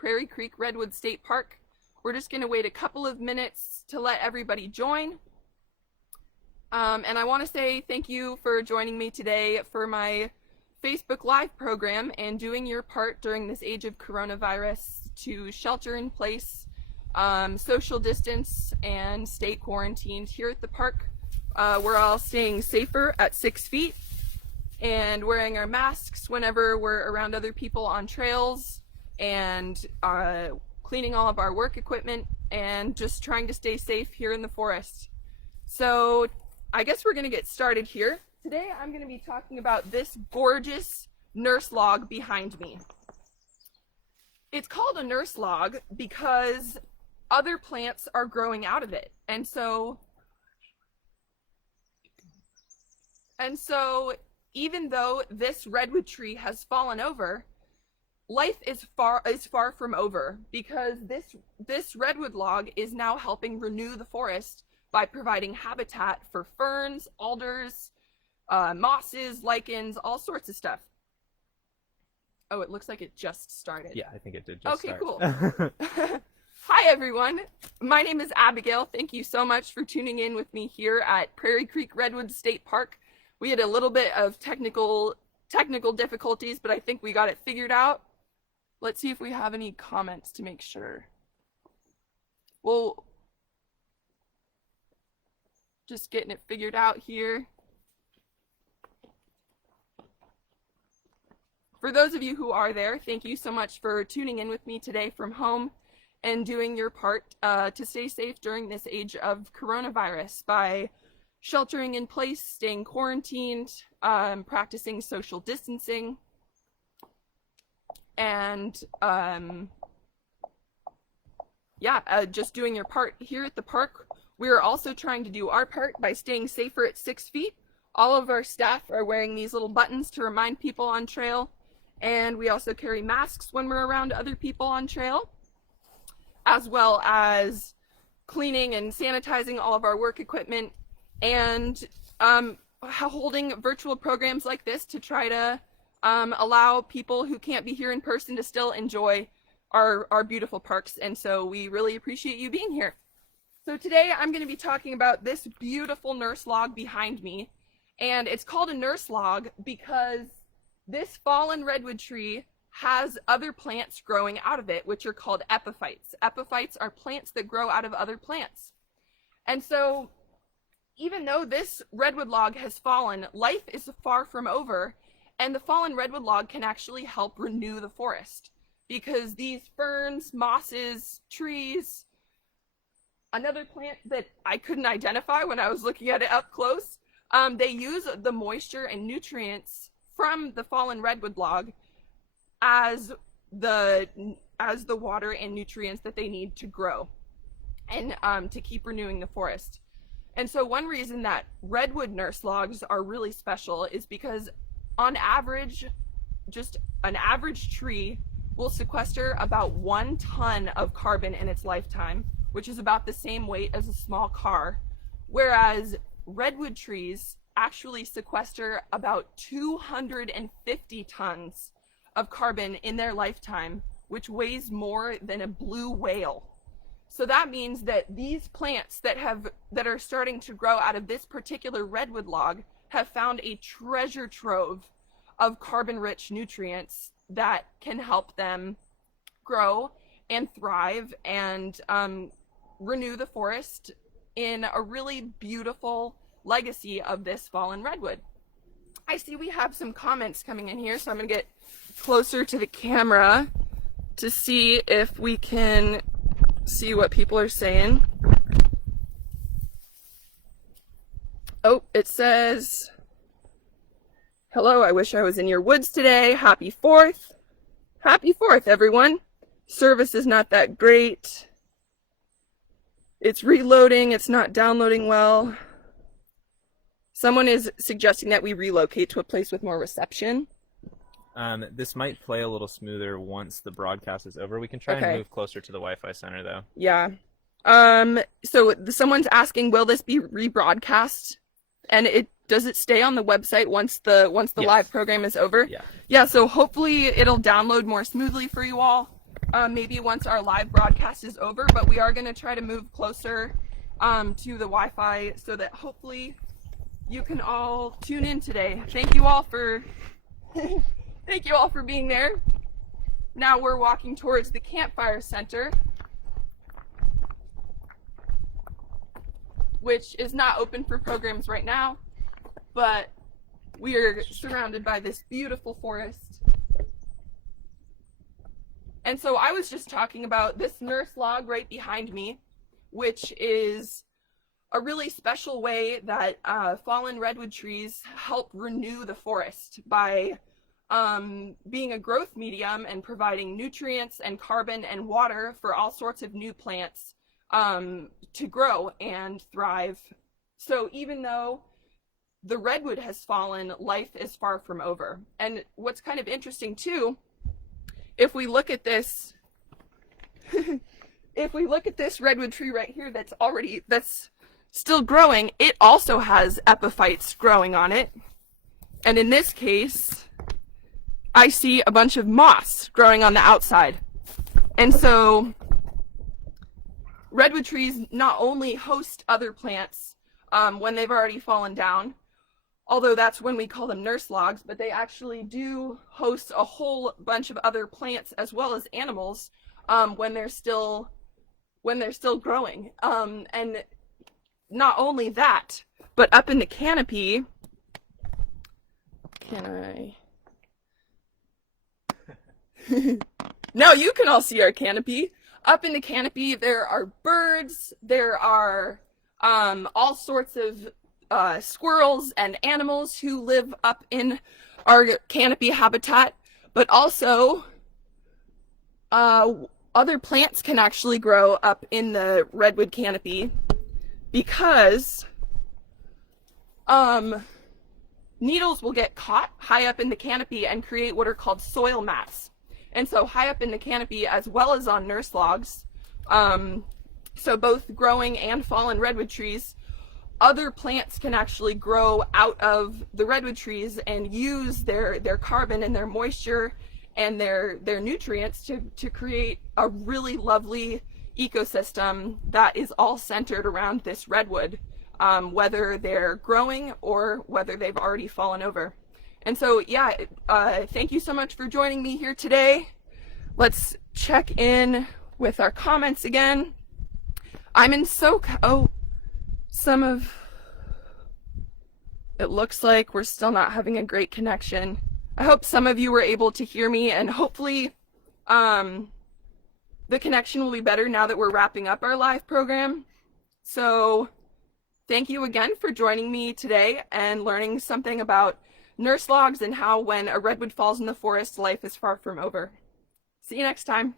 Prairie Creek Redwood State Park. We're just going to wait a couple of minutes to let everybody join. And I want to say thank you for joining me today for my Facebook Live program and doing your part during this age of coronavirus to shelter in place, social distance, and stay quarantined here at the park. We're all staying safer at 6 feet and wearing our masks whenever we're around other people on trails, and cleaning all of our work equipment, and just trying to stay safe here in the forest. So I guess we're going to get started here. Today I'm going to be talking about this gorgeous nurse log behind me. It's called a nurse log because other plants are growing out of it. And so even though this redwood tree has fallen over, life is far from over, because this redwood log is now helping renew the forest by providing habitat for ferns, alders, mosses, lichens, all sorts of stuff. Oh, it looks like it just started. Yeah, I think it did just start. Okay, cool. Hi, everyone. My name is Abigail. Thank you so much for tuning in with me here at Prairie Creek Redwood State Park. We had a little bit of technical difficulties, but I think we got it figured out. Let's see if we have any comments to make sure. Well, just getting it figured out here. For those of you who are there, thank you so much for tuning in with me today from home and doing your part to stay safe during this age of coronavirus by sheltering in place, staying quarantined, practicing social distancing, and just doing your part here at the park. We are also trying to do our part by staying safer at 6 feet. All of our staff are wearing these little buttons to remind people on trail, and we also carry masks when we're around other people on trail, as well as cleaning and sanitizing all of our work equipment, and holding virtual programs like this to try to allow people who can't be here in person to still enjoy our beautiful parks. And so we really appreciate you being here. So today I'm going to be talking about this beautiful nurse log behind me, and it's called a nurse log because this fallen redwood tree has other plants growing out of it, which are called epiphytes. Epiphytes are plants that grow out of other plants. And so even though this redwood log has fallen, life is far from over, and the fallen redwood log can actually help renew the forest, because these ferns, mosses, trees, another plant that I couldn't identify when I was looking at it up close, they use the moisture and nutrients from the fallen redwood log as the water and nutrients that they need to grow and to keep renewing the forest. And so one reason that redwood nurse logs are really special is because on average, just an average tree will sequester about 1 ton of carbon in its lifetime, which is about the same weight as a small car, whereas redwood trees actually sequester about 250 tons of carbon in their lifetime, which weighs more than a blue whale. So that means that these plants that are starting to grow out of this particular redwood log have found a treasure trove of carbon-rich nutrients that can help them grow and thrive and renew the forest in a really beautiful legacy of this fallen redwood. I see we have some comments coming in here, so I'm going to get closer to the camera to see if we can see what people are saying. Oh, it says, hello, I wish I was in your woods today. Happy 4th. Happy 4th, everyone. Service is not that great. It's reloading. It's not downloading well. Someone is suggesting that we relocate to a place with more reception. This might play a little smoother once the broadcast is over. We can try and move closer to the Wi-Fi center, though. Yeah. So someone's asking, will this be rebroadcast? And does it stay on the website once the live program is over? Yeah. Yeah, so hopefully it'll download more smoothly for you all. maybe once our live broadcast is over, but we are going to try to move closer to the Wi-Fi so that hopefully you can all tune in today. Thank you all for thank you all for being there. Now we're walking towards the campfire center, which is not open for programs right now, but we are surrounded by this beautiful forest. And so I was just talking about this nurse log right behind me, which is a really special way that fallen redwood trees help renew the forest by being a growth medium and providing nutrients and carbon and water for all sorts of new plants to grow and thrive. So even though the redwood has fallen, life is far from over. And what's kind of interesting too, if we look at this, if we look at this redwood tree right here that's still growing, it also has epiphytes growing on it. And in this case, I see a bunch of moss growing on the outside. And so redwood trees not only host other plants when they've already fallen down, although that's when we call them nurse logs, but they actually do host a whole bunch of other plants as well as animals when they're still growing. And not only that, but up in the canopy, now you can all see our canopy. Up in the canopy there are birds, there are all sorts of squirrels and animals who live up in our canopy habitat, but also other plants can actually grow up in the redwood canopy because needles will get caught high up in the canopy and create what are called soil mats. And so high up in the canopy, as well as on nurse logs, so both growing and fallen redwood trees, other plants can actually grow out of the redwood trees and use their carbon and their moisture and their nutrients to create a really lovely ecosystem that is all centered around this redwood, whether they're growing or whether they've already fallen over. And so, yeah, thank you so much for joining me here today. Let's check in with our comments again. I'm in it looks like we're still not having a great connection. I hope some of you were able to hear me, and hopefully the connection will be better now that we're wrapping up our live program. So thank you again for joining me today and learning something about nurse logs and how when a redwood falls in the forest, life is far from over. See you next time.